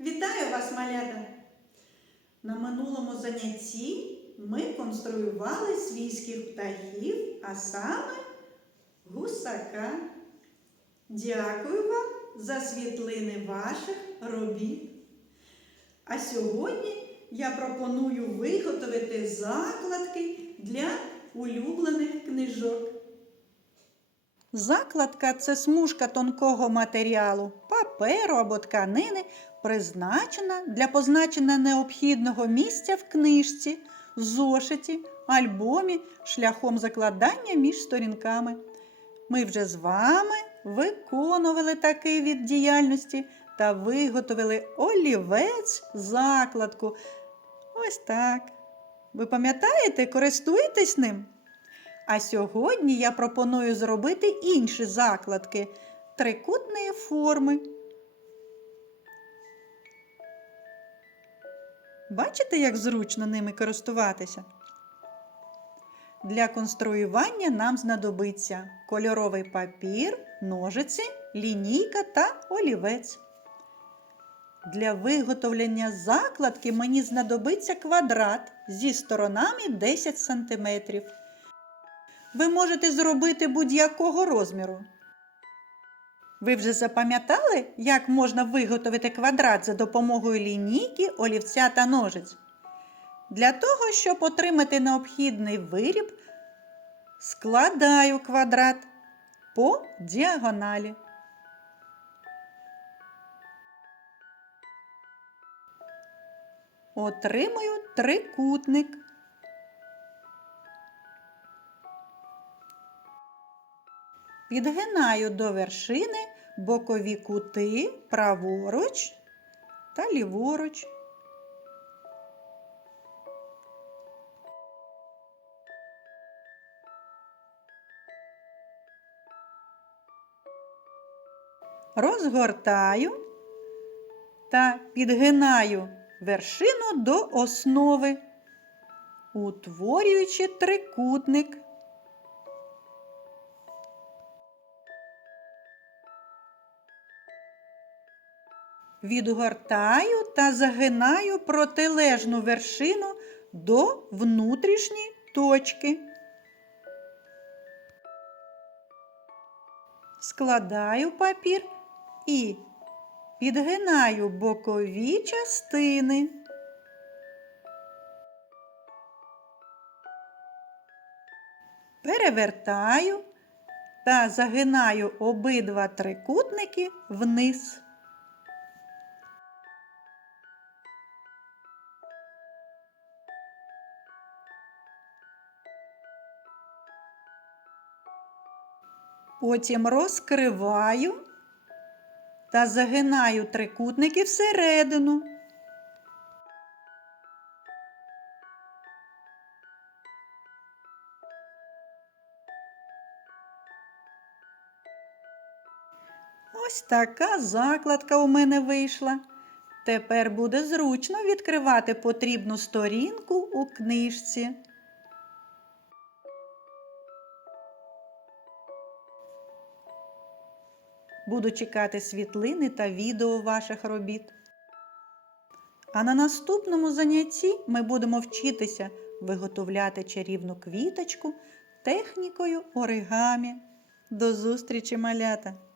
Вітаю вас, малята! На минулому занятті ми конструювали свійських птахів, а саме гусака. Дякую вам за світлини ваших робіт. А сьогодні я пропоную виготовити закладки для улюблених книжок. Закладка це смужка тонкого матеріалу, паперу або тканини, призначена для позначення необхідного місця в книжці, зошиті, альбомі шляхом закладання між сторінками. Ми вже з вами виконували такий від діяльності та виготовили олівець закладку. Ось так. Ви пам'ятаєте, користуєтесь ним? А сьогодні я пропоную зробити інші закладки трикутної форми. Бачите, як зручно ними користуватися? Для конструювання нам знадобиться кольоровий папір, ножиці, лінійка та олівець. Для виготовлення закладки мені знадобиться квадрат зі сторонами 10 см. Ви можете зробити будь-якого розміру. Ви вже запам'ятали, як можна виготовити квадрат за допомогою лінійки, олівця та ножиць? Для того, щоб отримати необхідний виріб, складаю квадрат по діагоналі. Отримую трикутник. Підгинаю до вершини бокові кути праворуч та ліворуч. Розгортаю та підгинаю вершину до основи, утворюючи трикутник. Відгортаю та загинаю протилежну вершину до внутрішньої точки. Складаю папір і підгинаю бокові частини. Перевертаю та загинаю обидва трикутники вниз. Потім розкриваю та загинаю трикутники всередину. Ось така закладка у мене вийшла. Тепер буде зручно відкривати потрібну сторінку у книжці. Буду чекати світлини та відео ваших робіт. А на наступному занятті ми будемо вчитися виготовляти чарівну квіточку технікою оригамі. До зустрічі, малята!